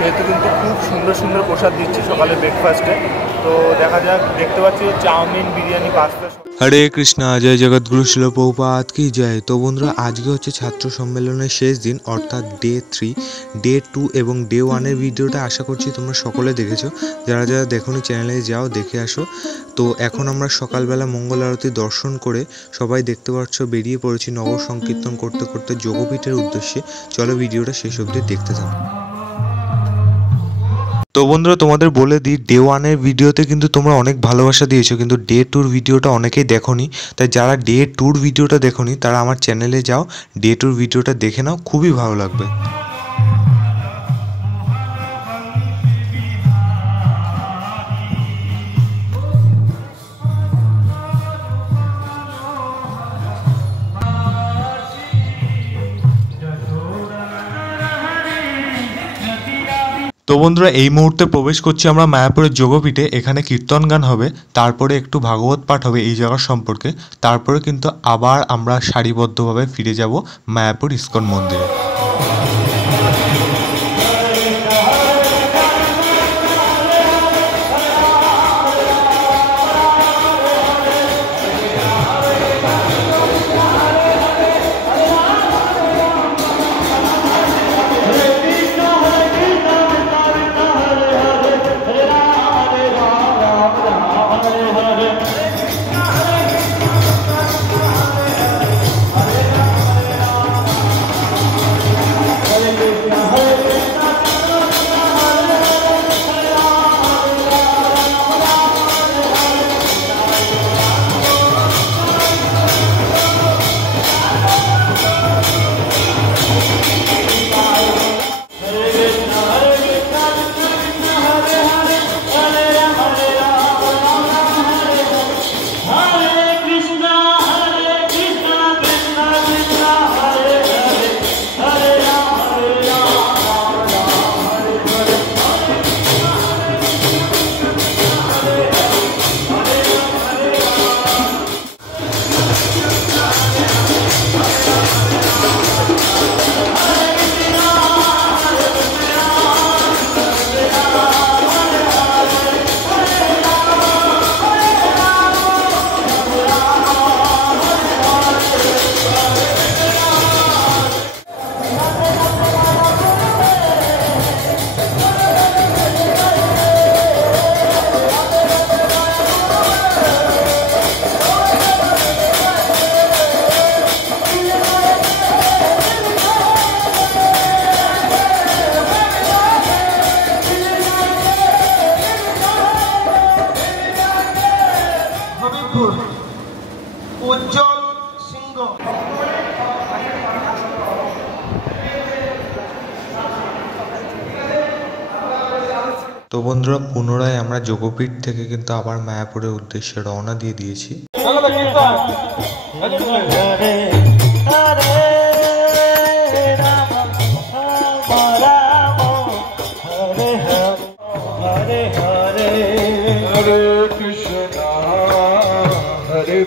যেহেতু কিন্তু খুব সুন্দর সুন্দর প্রসাদ দিচ্ছে সকালে ব্রেকফাস্টে। তো দেখা যাক, দেখতে পাচ্ছি চাউমিন, বিরিয়ানি, পাস্তা। হরে কৃষ্ণা, জয় জগৎগুরু শিল প্রভুপাদ কি জয়। তো বন্ধুরা, আজকে হচ্ছে ছাত্র সম্মেলনের শেষ দিন, অর্থাৎ ডে 3, ডে 2 এবং ডে 1-এর ভিডিওটা আশা করছি তোমরা সকলে দেখেছো। যারা যারা দেখোনি চ্যানেলে যাও, দেখে আসো। তো এখন আমরা সকালবেলা মঙ্গল আরতি দর্শন করে সবাই দেখতে পাচ্ছ বেরিয়ে পড়েছি নগর সংকীর্তন করতে করতে যোগপীঠের উদ্দেশ্যে। চলো ভিডিওটা শেষ অবধি দেখতে থাকো। তো বন্ধুরা, তোমাদের বলে দিই, ডে 1-এর ভিডিওতে কিন্তু তোমরা অনেক ভালোবাসা দিয়েছো, কিন্তু ডে 2-র ভিডিওটা অনেকেই দেখোনি। তাই যারা ডে 2-র ভিডিওটা দেখোনি তারা আমার চ্যানেলে যাও, ডে 2-র ভিডিওটা দেখে নাও, খুবই ভালো লাগবে। তো বন্ধুরা, এই মুহূর্তে প্রবেশ করছি আমরা মায়াপুরের যোগপীঠে। এখানে কীর্তন গান হবে, তারপরে একটু ভাগবত পাঠ হবে এই জায়গার সম্পর্কে, তারপরে কিন্তু আবার আমরা সারিবদ্ধভাবে ফিরে যাব মায়াপুর ইস্কন মন্দিরে। উজ্জ্বল সিংহ। তো বন্ধুরা, পুনরায় আমরা যোগপীঠ থেকে কিন্তু আবার মায়াপুরের উদ্দেশ্যে রওনা দিয়ে দিয়েছি।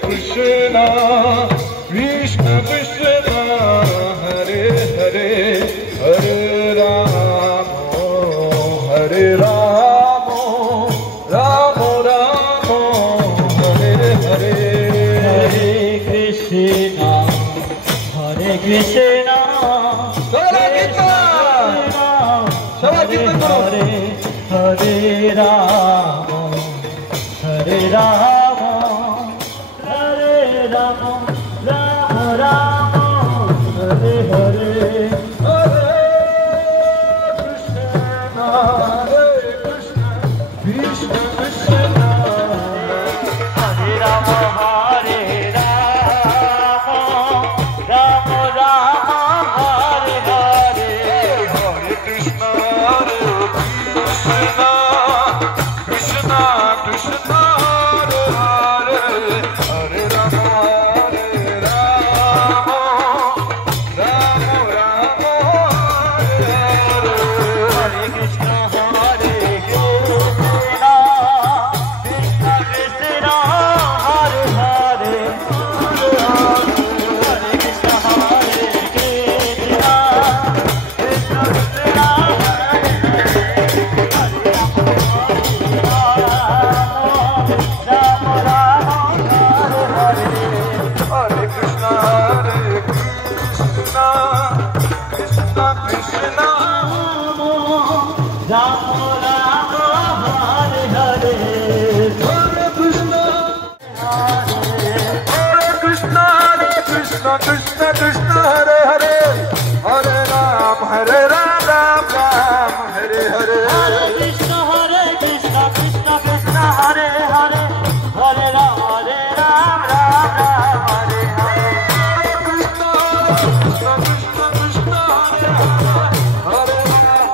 Krishna Krishna Krishna Hare Hare Hare Rama Hare Rama Rama Rama Hare Hare Hare Krishna Hare Krishna Hare Rama Hare Rama Rama Krishna Krishna Hare Hare Hare Ram Ram Ram Hare Hare Hare Krishna Krishna Krishna Hare Hare Hare Ram Ram Ram Hare Hare Krishna Krishna Krishna Hare Hare Ram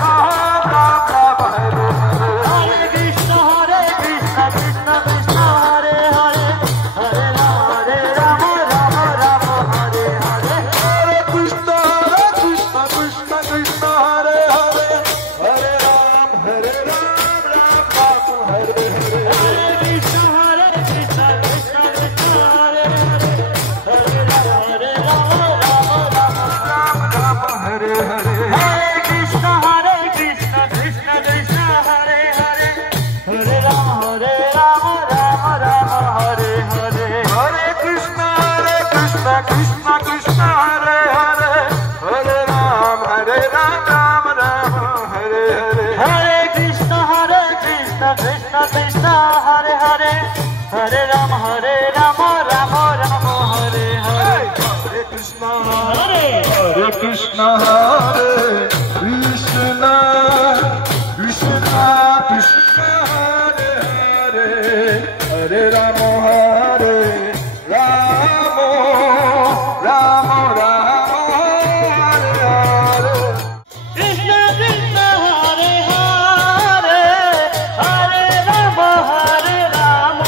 Ram Ram Hare Hare Hare Krishna Krishna Krishna Hare Hare Hare Ram Ram Ram Hare Hare Hare Krishna Krishna Krishna Hare Hare Hare Ram Ram Hare Hare Hare Krishna Krishna Krishna Hare Hare Hare Ram Ram Hare Hare Hare Krishna Krishna Krishna Hare Hare Hare Ram Ram Hare Hare Hare Krishna Krishna Krishna Hare Hare Hare Ram Ram Ram Hare Hare Hare Krishna Krishna Krishna Hare Hare Hare Ram Ram Ram Hare Hare Hare Krishna Hare Hare Krishna हरे कृष्ण कृष्ण कृष्ण हरे हरे हरे राम राम राम हरे हरे कृष्ण कृष्ण हरे हरे हरे राम राम राम हरे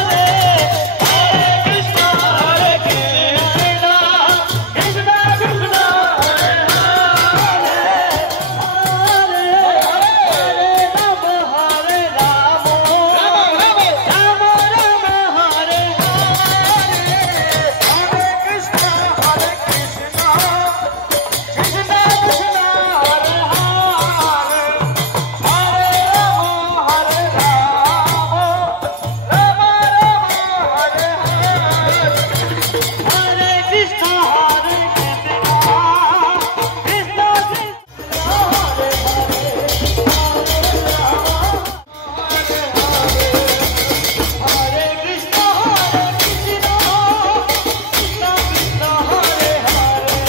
हरे हरे कृष्ण कृष्ण कृष्ण कृष्ण हरे हरे हरे राम राम हरे हरे कृष्ण कृष्ण कृष्ण हरे हरे हरे राम राम हरे हरे हरे कृष्ण कृष्ण हरे कृष्ण कृष्ण कृष्ण हरे हरे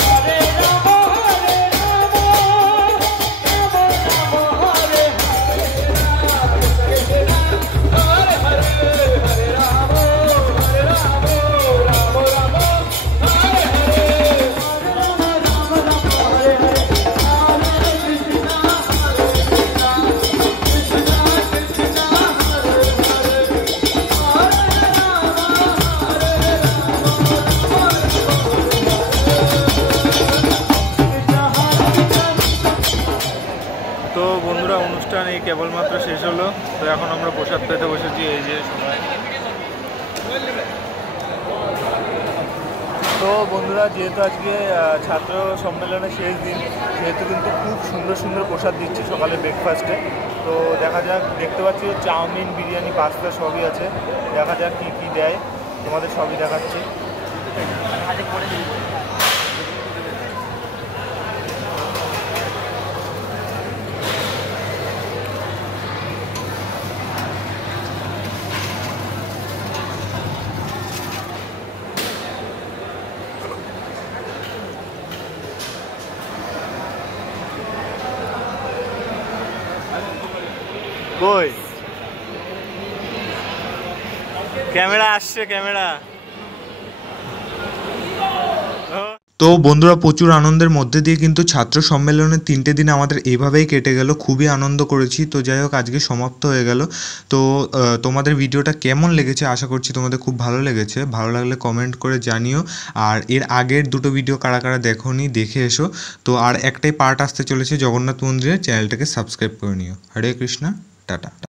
हरे राम राम हरे তো বন্ধুরা, অনুষ্ঠান এই কেবলমাত্র শেষ হলো। তো এখন আমরা প্রসাদ পেতে বসেছি, এই যে সবাই। তো বন্ধুরা, যেহেতু আজকে ছাত্র সম্মেলনের শেষ দিন, সেহেতু কিন্তু খুব সুন্দর সুন্দর প্রসাদ দিচ্ছে সকালে ব্রেকফাস্টে। তো দেখা যাক, দেখতে পাচ্ছি চাউমিন, বিরিয়ানি, পাস্তা সবই আছে। দেখা যাক কী কী দেয়, তোমাদের সবই দেখাচ্ছি। কই ক্যামেরা আসছে, ক্যামেরা। তো বন্ধুরা, প্রচুর আনন্দের মধ্যে দিয়ে কিন্তু ছাত্র সম্মেলনের 3টে দিন আমাদের এইভাবেই কেটে গেল। খুবই আনন্দ করেছি। তো যাই হোক, আজকে সমাপ্ত হয়ে গেল। তো তোমাদের ভিডিওটা কেমন লেগেছে আশা করছি তোমাদের খুব ভালো লেগেছে। ভালো লাগলে কমেন্ট করে জানিও। আর এর আগের দুটো ভিডিও কারা কারা দেখোনি দেখে এসো। তো আর একটাই পার্ট আসতে চলেছে জগন্নাথ মন্দিরের, চ্যানেলটাকে সাবস্ক্রাইব করে নিও। হরে কৃষ্ণ, টাটা।